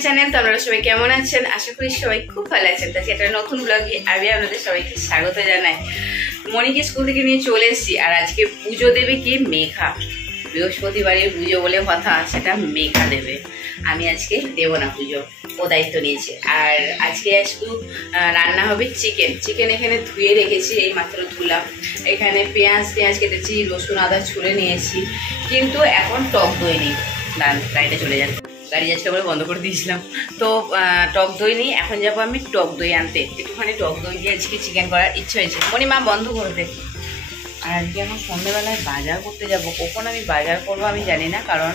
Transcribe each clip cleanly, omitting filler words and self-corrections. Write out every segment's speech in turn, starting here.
My channel. তো আপনারা সবাই কেমন আছেন? আশা করি সবাই খুব ভালো আছেন। তাই একটা নতুন ব্লগে আমি আপনাদের সবাইকে স্বাগত জানাই। মনিকে স্কুল থেকে নিয়ে চলে এসেছি। আর আজকে পুজো দেবে কে? মেঘা। বৃহস্পতিবারের পুজো বলে কথা, সেটা মেঘা দেবে। আমি আজকে দেবো না পুজো, ও দায়িত্ব নিয়েছে। আর আজকে শুধু রান্না হবে চিকেন। চিকেন এখানে ধুয়ে রেখেছি, এই মাত্র ধুলাম। এখানে পেঁয়াজ কেটেছি, রসুন আদা ছুলে নিয়েছি, কিন্তু এখন টক দই নেই। গাড়িটা চলে যান, গাড়ি যাচ্ছে বলে বন্ধ করে দিয়েছিলাম। তো টক দই নেই, এখন যাবো আমি টক দই আনতে। একটুখানি টক দই দিয়ে আজকে চিকেন করার ইচ্ছা হয়েছে। মা বন্ধ করে দে। আর আজকে এখন সন্ধ্যেবেলায় বাজার করতে যাব। কখন আমি বাজার করবো আমি জানি না, কারণ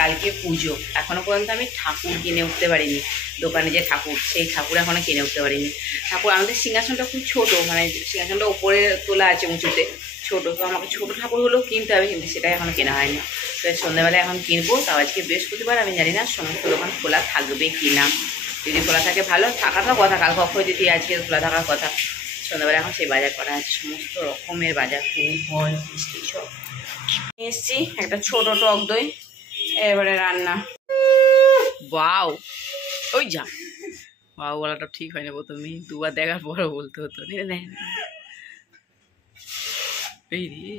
কালকে পুজো। এখনও পর্যন্ত আমি ঠাকুর কিনে উঠতে পারিনি। দোকানে যে ঠাকুর, সেই ঠাকুর এখনও কিনে উঠতে পারিনি। ঠাকুর আমাদের সিংহাসনটা খুব ছোটো, মানে সিংহাসনটা ওপরে তোলা আছে উঁচুতে, ছোটো। তো আমাকে ছোটো ঠাকুর হলেও কিনতে হবে, কিন্তু সেটা এখনও কেনা হয়নি। তো সন্ধ্যেবেলায় এখন কিনবো। তাও আজকে বৃহস্পতিবার, আমি জানি না সমস্ত দোকান খোলা থাকবে কি না। যদি খোলা থাকে ভালো, থাকাটাও কথা। কালকে অক্ষয় যদি আজকে খোলা থাকার কথা। সন্ধ্যাবেলা এখন সেই বাজার করা আছে, সমস্ত রকমের বাজার, ফুল ফল মিষ্টি সব নিয়ে এসছি। একটা ছোট টক দই, এবারে রান্না। বাউ, ওই যা বাউ বলাটা ঠিক হয় না, প্রথমে দুবার দেখার পরও বলতে হতো। এই রে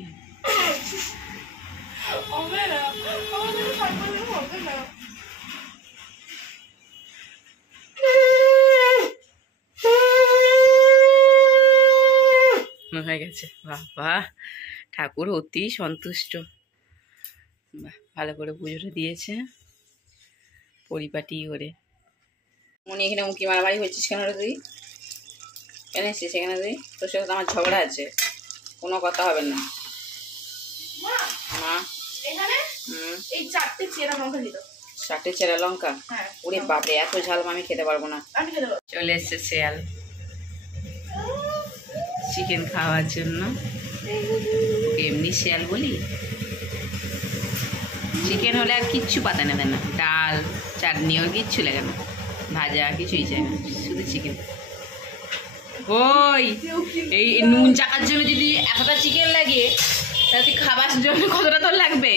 হয়ে গেছে। বাবা, ঠাকুর অতি সন্তুষ্ট। বাহ, ভালো করে পুজোটা দিয়েছে পরিপাটি করে। মনে এখানে মুখি মারামারি হচ্ছিস কেন রে তুই? কেন এসছিস সেখানে তুই? তোর সাথে আমার ঝগড়া আছে, কোনো কথা হবে না। মা এই 4টে চেরা লঙ্কা দিল। 4টে চেরা লঙ্কা? ওরে বাপরে, এত ঝাল আমি খেতে পারবো না। আমি খেতে পারবো। চলে এসছে শেয়াল চিকেন খাওয়ার জন্য। এমনি শেয়াল বলি? চিকেন হলে আর কিচ্ছু পাতা নেবে না, ডাল চাটনি ওর কিচ্ছু লাগে না, ভাজা কিছুই চাই না, শুধু চিকেন। ওই এই নুন চাকার জন্য যদি এতটা চিকেন লাগে, তাহলে তুই খাবার জন্য কতটা তোর লাগবে?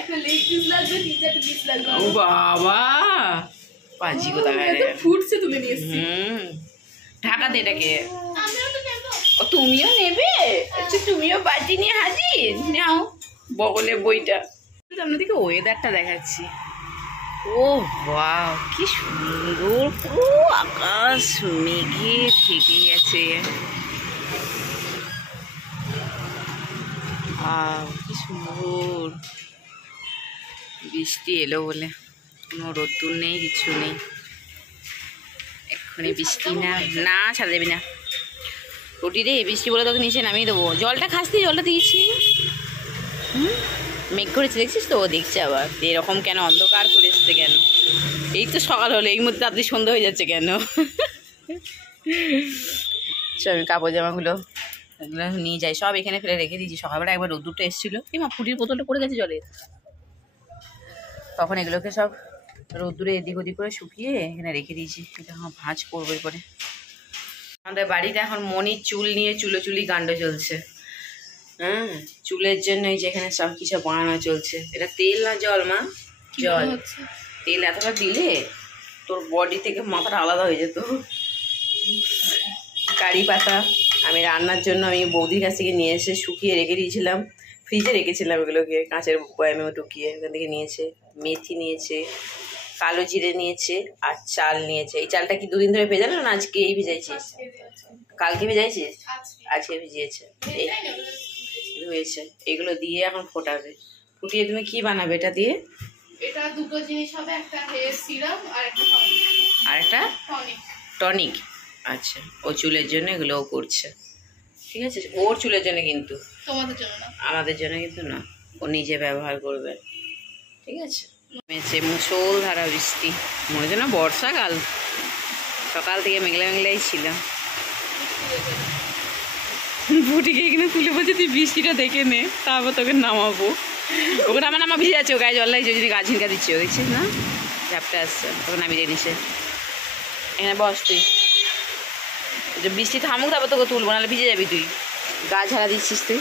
একটা লেগ পিস লাগবে, 3-4 পিস লাগবে। ও বাবা, পাজি কোথা ফুটছে, তুলে নিয়ে এসেছি। ঢাকা দে এটাকে। ও তুমিও নেবে? আচ্ছা, তুমিও বাটি নিয়ে হাজির। নাও বগলে বইটা। আপনাদেরকে ওয়েদারটা দেখাচ্ছি। ও বাহ, কি সুন্দর, পুরো আকাশ মেঘে থেকে গেছে। কি সুন্দর। বৃষ্টি এলো বলে, কোনো রোদ্দুর নেই, কিছু নেই। এক্ষুনি বৃষ্টি না ছাড়া দেবি না রুটি রে। বৃষ্টি বলে তোকে নিচে নামিয়ে দেবো। জলটা খাসতি, জলটা দিয়েছি। মেঘ করেছে দেখছিস তো? ও দেখছে আবার এরকম কেন অন্ধকার করে এসছে কেন? এই তো সকাল হলো, এই মধ্যে তাড়াতাড়ি সন্ধ্যা হয়ে যাচ্ছে কেন? আমি কাপড় জামাগুলো এগুলো নিয়ে যাই, সব এখানে ফেলে রেখে দিয়েছি। সকালবেলা একবার রোদ্দুরটা এসেছিলো, এই মা ফুটির বোতলটা পড়ে গেছে জলে। তখন এগুলোকে সব রোদ্দুরে এদিক ওদিক করে শুকিয়ে এখানে রেখে দিয়েছি। এটা আমার ভাঁজ করবো করে। আমাদের বাড়িতে এখন মনির চুল নিয়ে চুলোচুলি কাণ্ড চলছে। চুলের জন্য এই যেখানে সব কিছু বানানো চলছে। এটা তেল না জল মা? জল। তেল এতটা দিলে তোর বডি থেকে মাথাটা আলাদা হয়ে যেত। কারি পাতা আমি রান্নার জন্য আমি বৌদির কাছ থেকে নিয়ে এসে শুকিয়ে রেখে দিয়েছিলাম, ফ্রিজে রেখেছিলাম এগুলোকে, কাঁচের বয়ামেও টুকিয়ে। ওখান থেকে নিয়েছে মেথি, নিয়েছে কালো জিরে, নিয়েছে আর চাল নিয়েছে। এই চালটা কি 2 দিন ধরে ভেজালো না আজকে এই ভিজাইছিস? কালকে ভেজাইছিস? আজকে ভিজিয়েছে, এই ধুয়েছে। এগুলো দিয়ে এখন ফোটাবে। ফুটিয়ে তুমি কি বানাবে এটা দিয়ে? এটা দুটো জিনিস হবে, একটা হেয়ার সিরাম আর একটা টনিক। আর একটা টনিক। আচ্ছা, ও চুলের জন্য এগুলোও করছে, ঠিক আছে? ওর চুলের জন্য, কিন্তু তোমাদের জন্য না, আমাদের জন্য কিন্তু না। ও নিজে ব্যবহার করবে, ঠিক আছে? মেছে মুষলধারা বৃষ্টি, মনে হচ্ছে না বর্ষাকাল। সকাল থেকে মেঘলা মেঘলাই ছিল। বুটিকে এখানে তুলে বলছে তুই বৃষ্টিটা দেখে নে, তারপর তোকে নামাবো। ওখানে আমার নামা ভিজে যাচ্ছে, ও গায়ে জল লাগছে, যদি গা ঝিনকা দিচ্ছে, ও দেখছিস না ঝাপটা আসছে, তোকে নামিয়ে দিয়ে দিচ্ছে। এখানে বস তুই, বৃষ্টি থামুক তারপর তোকে তুলবো, নাহলে ভিজে যাবি তুই। গা ঝাড়া দিচ্ছিস তুই।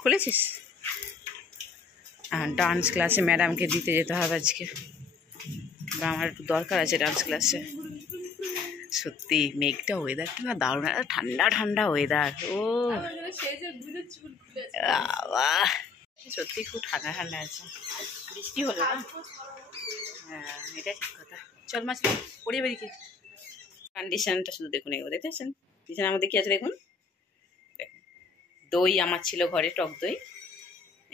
খুলেছিস? ডান্স ক্লাসে ম্যাডামকে দিতে যেতে হবে আজকে, বা আমার একটু দরকার আছে ডান্স ক্লাসে। সত্যি মেঘটা ওয়েদারটা না দারুণ, একটা ঠান্ডা ঠান্ডা ওয়েদার। ও বাবা, সত্যি খুব ঠান্ডা ঠান্ডা আছে। বৃষ্টি হলো না? হ্যাঁ, এটা ঠিক কথা। চল মাছ পড়িয়ে বেরিয়ে কন্ডিশনটা শুধু দেখুন, এগুলো দেখতেছেন বিছানার মধ্যে কি আছে দেখুন। দই আমার ছিল ঘরে, টক দই।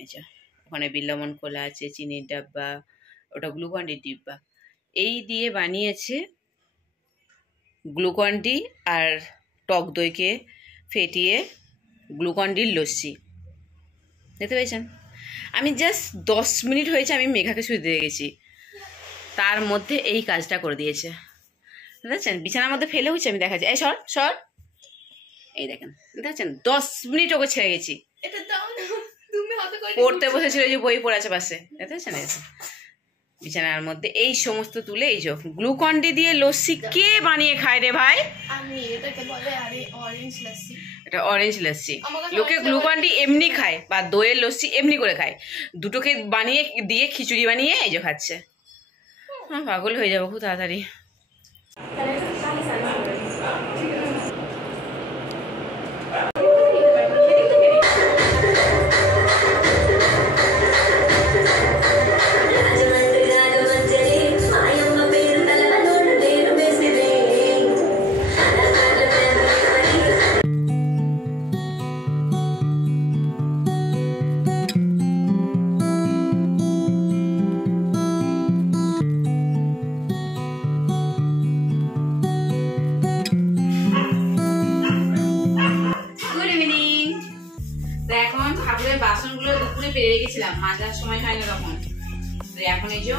আচ্ছা, ওখানে বিল্লমন খোলা আছে, চিনির ডাব্বা, ওটা গ্লুকন-ডির ডিব্বা। এই দিয়ে বানিয়েছে গ্লুকন-ডি আর টক দইকে ফেটিয়ে গ্লুকন-ডির লস্যি। দেখতে পেয়েছেন? আমি জাস্ট 10 মিনিট হয়েছে আমি মেঘাকে শুয়ে দিয়ে গেছি, তার মধ্যে এই কাজটা করে দিয়েছে। দেখছেন বিছানার মধ্যে ফেলে হচ্ছে, আমি দেখাচ্ছি। এই সর সর, এই দেখেন দেখছেন 10 মিনিট ওকে ছেড়ে গেছি। পড়তে বসেছিল, যে বই পড়ে আছে পাশে, দেখতেছেন? বিছানার মধ্যে এই সমস্ত তুলে এই যে গ্লুকন-ডি দিয়ে লস্যি কে বানিয়ে খায় রে ভাই? আমি, এটাকে বলে অরেঞ্জ লস্যি। এটা অরেঞ্জ লস্যি। লোকে গ্লুকন-ডি এমনি খায় বা দইয়ের লস্যি এমনি করে খায়, দুটোকে বানিয়ে দিয়ে খিচুড়ি বানিয়ে এই যে খাচ্ছে। পাগল হয়ে যাবো খুব তাড়াতাড়ি। বাসনগুলো দুপুরে পেরে রেখেছিলাম, মাজার সময় হয় না তখন। এখন এই যে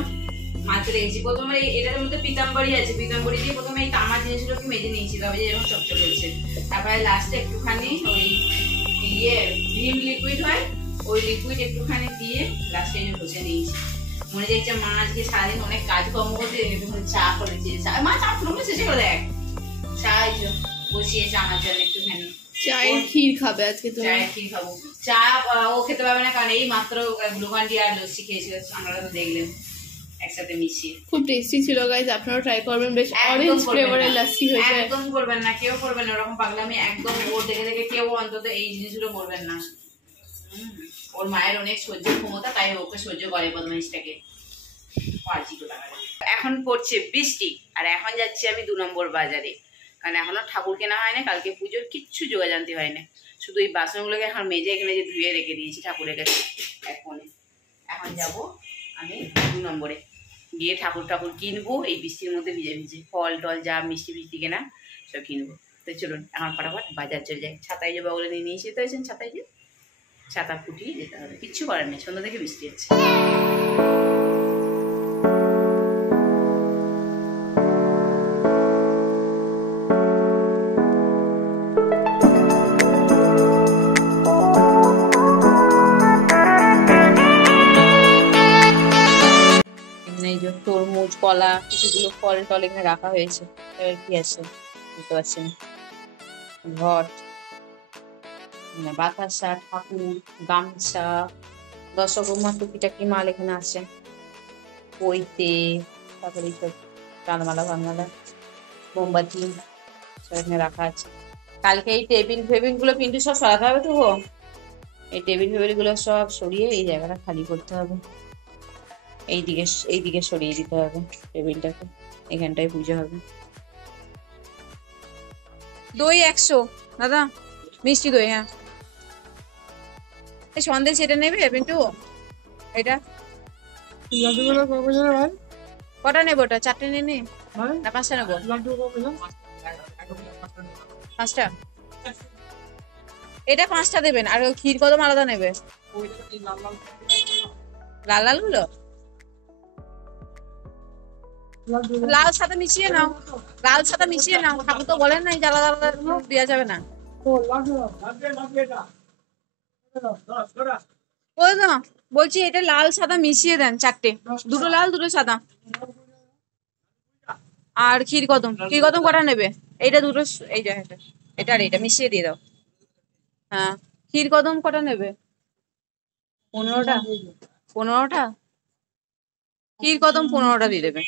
মাঝে রেখেছি। প্রথমে এটার মধ্যে পিতাম্বরী আছে, পিতাম্বরী দিয়ে প্রথমে এই তামার জিনিসগুলোকে মেজে নিয়েছি, তবে যে এরকম চকচক করছে। তারপরে লাস্টে একটুখানি ওই ভিম লিকুইড হয়, ওই লিকুইড একটুখানি দিয়ে লাস্টে ঘষে নিয়েছি। মনে যাচ্ছে মা আজকে সারাদিন অনেক কাজকর্ম করতে, একটুখানি চা করেছে। মা চা ফুলগুলো শেষে করে দেখ, চা বসিয়েছে আমার জন্য একটুখানি। চায়ের ক্ষীর খাবে আজকে? চায়ের ক্ষীর খাবো। চা ও খেতে পারবে না, কারণ এই মাত্র গ্লুকন-ডি আর লস্যি খেয়েছিল, আমরা তো দেখলেন একসাথে মিশিয়ে। খুব টেস্টি ছিল গাইস, আপনারাও ট্রাই করবেন। বেশ অরেঞ্জ ফ্লেভারের লস্যি হয়েছে। একদম করবেন না, কেউ করবেন না ওরকম পাগলামি, একদম। ওর দেখে দেখে কেউ অন্তত এই জিনিসগুলো করবেন না। ওর মায়ের অনেক সহ্য ক্ষমতা, তাই ওকে সহ্য করে বদমাইশটাকে। এখন পড়ছে বৃষ্টি, আর এখন যাচ্ছি আমি 2 নম্বর বাজারে, কারণ এখনো ঠাকুর কেনা হয় না, কালকে পুজোর কিচ্ছু যোগাযান্তি হয় না। শুধু এই বাসনগুলোকে এখন মেজে এখানে যে ধুয়ে রেখে দিয়েছি ঠাকুরের কাছে। এখন যাব আমি 2 নম্বরে গিয়ে ঠাকুর কিনবো, এই বৃষ্টির মধ্যে ভিজে ভিজে ফল টল যা মিষ্টি কেনা সব কিনবো। তো চলুন এখন ফটাফট বাজার চলে যাই। ছাতাই যে বাবুলে নিয়ে নিয়েছি, তো হয়েছেন ছাতাই যে, ছাতা ফুটিয়ে যেতে হবে, কিচ্ছু করার নেই, সন্ধ্যা থেকে বৃষ্টি হচ্ছে। তরমুজ, কলা, কিছুগুলো ফল টল এখানে রাখা হয়েছে। এবার কি আছে বুঝতে পারছেন? ঘট, বাতাসা, ঠাকুর, গামছা, দশকর্মা টুকিটাকি মাল এখানে আছে। পৈতে, তারপরে এইসব চাঁদমালা ভাঙমালা, মোমবাতি সব এখানে রাখা আছে। কালকে এই টেবিল ফেবিল গুলো পিন্টু সব সরাতে হবে তো। এই টেবিল ফেবিল গুলো সব সরিয়ে এই জায়গাটা খালি করতে হবে। এইদিকে সরিয়ে দিতে হবে টেবিলটাকে, এখানটায় পুজো হবে। দই 100 দাদা, মিষ্টি দই। হ্যাঁ, এই সন্দেশ এটা নেবে পিন্টু? এটা কটা নেবো? ওটা 4টে নিয়ে নে না 5টা নেবো? 5টা। এটা 5টা দেবেন, আর ক্ষীর কদম আলাদা নেবে? লাল লাল গুলো লাল সাদা মিশিয়ে নাও, লাল সাদা মিশিয়ে নাও। ঠাকুর তো বলেন নাই যে আলাদা আলাদা দেওয়া যাবে না। ওই না বলছি, এটা লাল সাদা মিশিয়ে দেন 4টে, 2টো লাল 2টো সাদা। আর ক্ষীর কদম কটা নেবে? এইটা 2টো, এই যে এটা আর এটা মিশিয়ে দিয়ে দাও। হ্যাঁ, ক্ষীর কদম কটা নেবে? 15টা। 15টা ক্ষীর কদম 15টা দিয়ে দেবে।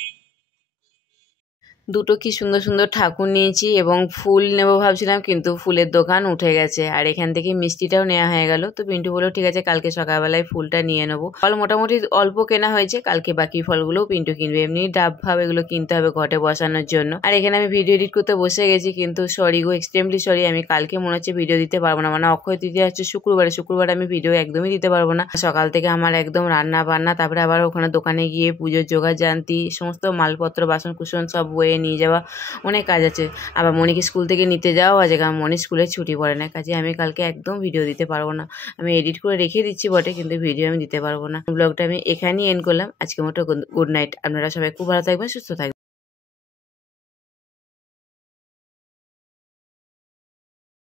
দুটো কি সুন্দর সুন্দর ঠাকুর নিয়েছি এবং ফুল নেবো ভাবছিলাম, কিন্তু ফুলের দোকান উঠে গেছে আর এখান থেকে মিষ্টিটাও নেওয়া হয়ে গেল। তো পিন্টু বললো ঠিক আছে কালকে সকালবেলায় ফুলটা নিয়ে নেবো। ফল মোটামুটি অল্প কেনা হয়েছে, কালকে বাকি ফলগুলোও পিন্টু কিনবে। এমনি ডাব ভাব এগুলো কিনতে হবে ঘটে বসানোর জন্য। আর এখানে আমি ভিডিও এডিট করতে বসে গেছি, কিন্তু সরি গো, এক্সট্রিমলি সরি, আমি কালকে মনে হচ্ছে ভিডিও দিতে পারবো না। মানে অক্ষয় তৃতীয়া হচ্ছে শুক্রবারে আমি ভিডিও একদমই দিতে পারবো না। সকাল থেকে আমার একদম রান্না বান্না, তারপরে আবার ওখানে দোকানে গিয়ে পুজোর জোগাড় জানতি, সমস্ত মালপত্র বাসন কুসন সব বয়ে নিয়ে যাওয়া, অনেক কাজ আছে। আবার মনিকে স্কুল থেকে নিতে যাওয়া আছে, কারণ মনি স্কুলে ছুটি পড়ে না, কাজে আমি কালকে একদম ভিডিও দিতে পারবো না। আমি এডিট করে রেখে দিচ্ছি বটে, কিন্তু ভিডিও আমি দিতে পারবো না। ব্লগটা আমি এখানেই এন্ড করলাম। আজকে মতো গুড নাইট। আপনারা সবাই খুব ভালো থাকবেন, সুস্থ থাকবেন।